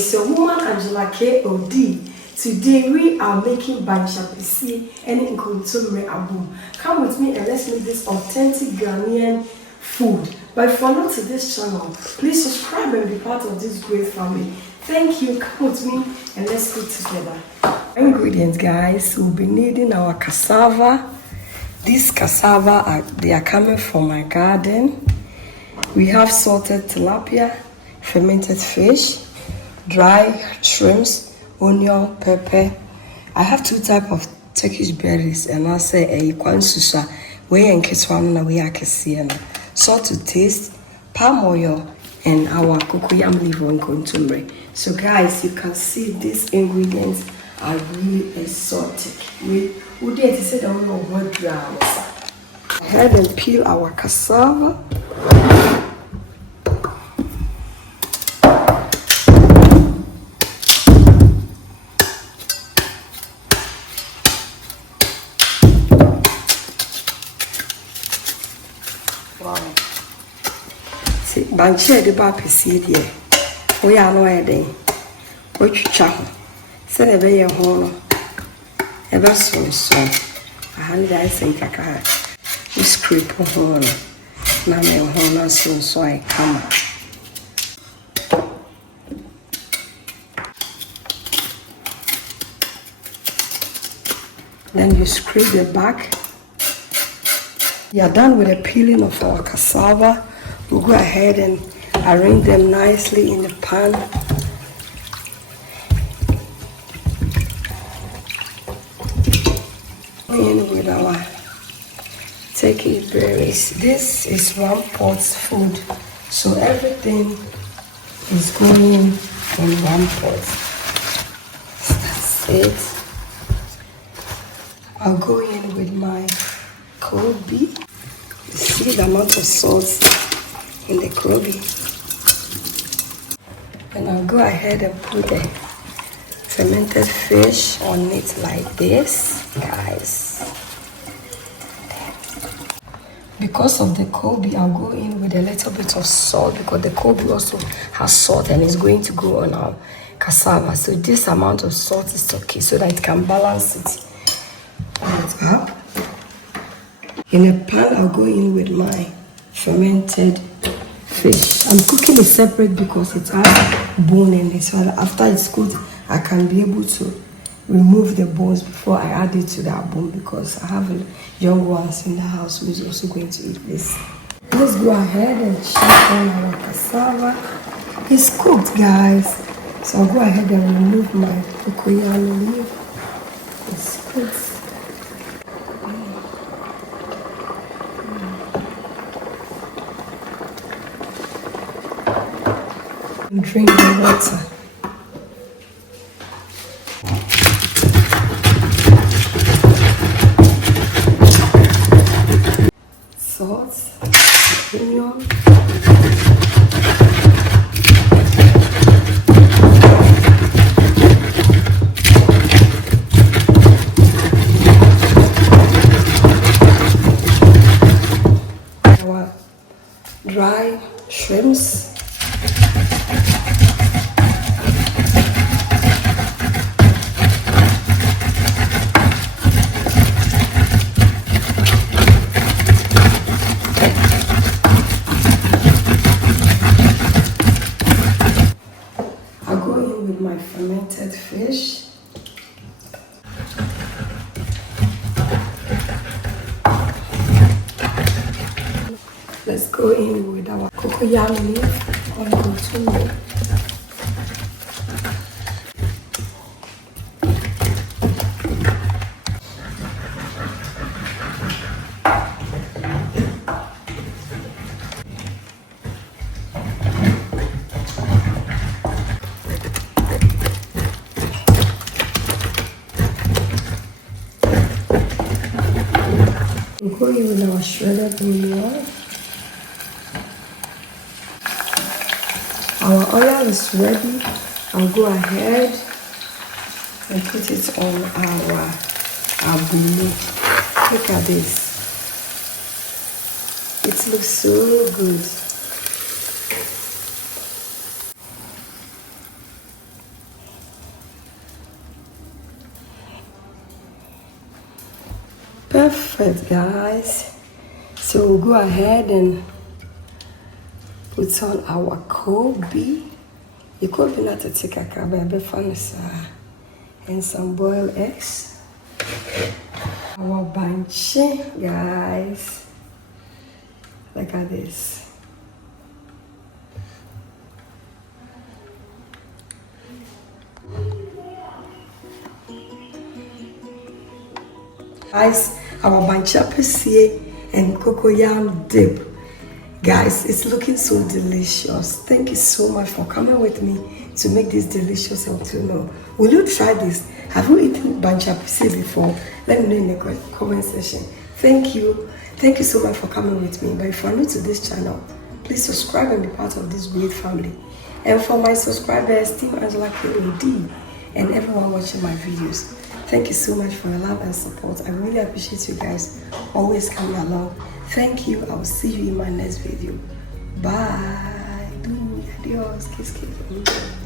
It's your woman Angela K.O.D. Today we are making Bankye Ampesie and Kontomire abum. Come with me and let's make this authentic Ghanaian food. But if you're not to this channel, please subscribe and be part of this great family. Thank you. Come with me and let's cook together. Ingredients, guys. We'll be needing our cassava. These cassava they are coming from my garden. We have salted tilapia, fermented fish, dry shrimps, onion, pepper. I have two types of Turkish berries, and I say a kwansusa. We and kiswana we are kisiana. Salt to taste, palm oil, and our cocoyam liver and kontomire. So guys, you can see these ingredients are really exotic. We did say that we will dry. Go ahead and peel our cassava. Wow. See, Bankye Ampesie there. We are no idea. What you chaho? Say the way you hold. Ever so. I hand I say kaka. You scrape hole. Now my hole so I come. Then you scrape the back. You are done with the peeling of our cassava. We'll go ahead and arrange them nicely in the pan. In with our Turkish berries. This is one pot food, so everything is going in one pot. That's it. I'll go in with my Kobe. You see the amount of salt in the Kobe. And I'll go ahead and put the fermented fish on it like this, guys. Because of the Kobe, I'll go in with a little bit of salt because the Kobe also has salt and it's going to go on our cassava. So this amount of salt is okay so that it can balance it up. In a pan, I'll go in with my fermented fish. I'm cooking it separate because it has bone in it. So after it's cooked, I can be able to remove the bones before I add it to that bone because I have young ones in the house who's also going to eat this. Let's go ahead and check on our cassava. It's cooked, guys. So I'll go ahead and remove my cocoyam leaf. It's cooked. Drink the water. Salt, onion. Our dry shrimps. My fermented fish. Let's go in with our cocoyam leaf on kontomire. We're going with our shredded onion. Our oil is ready. I'll go ahead and put it on our abum. Look at this. It looks so good. perfect, guys. So we'll go ahead and put on our Kobe. You could be not a tikaka, baby, and some boiled eggs. Our bankye, guys. Look at this. Guys, our Bankye Ampesie and cocoyam dip. Guys, it's looking so delicious. Thank you so much for coming with me to make this delicious afternoon. Will you try this? Have you eaten Bankye Ampesie before? Let me know in the comment section. Thank you. Thank you so much for coming with me. But if you're new to this channel, please subscribe and be part of this great family. And for my subscribers, Team Angela KOD, and everyone watching my videos, thank you so much for your love and support. I really appreciate you guys always coming along. Thank you. I will see you in my next video. Bye. Adios. Kiss, kiss.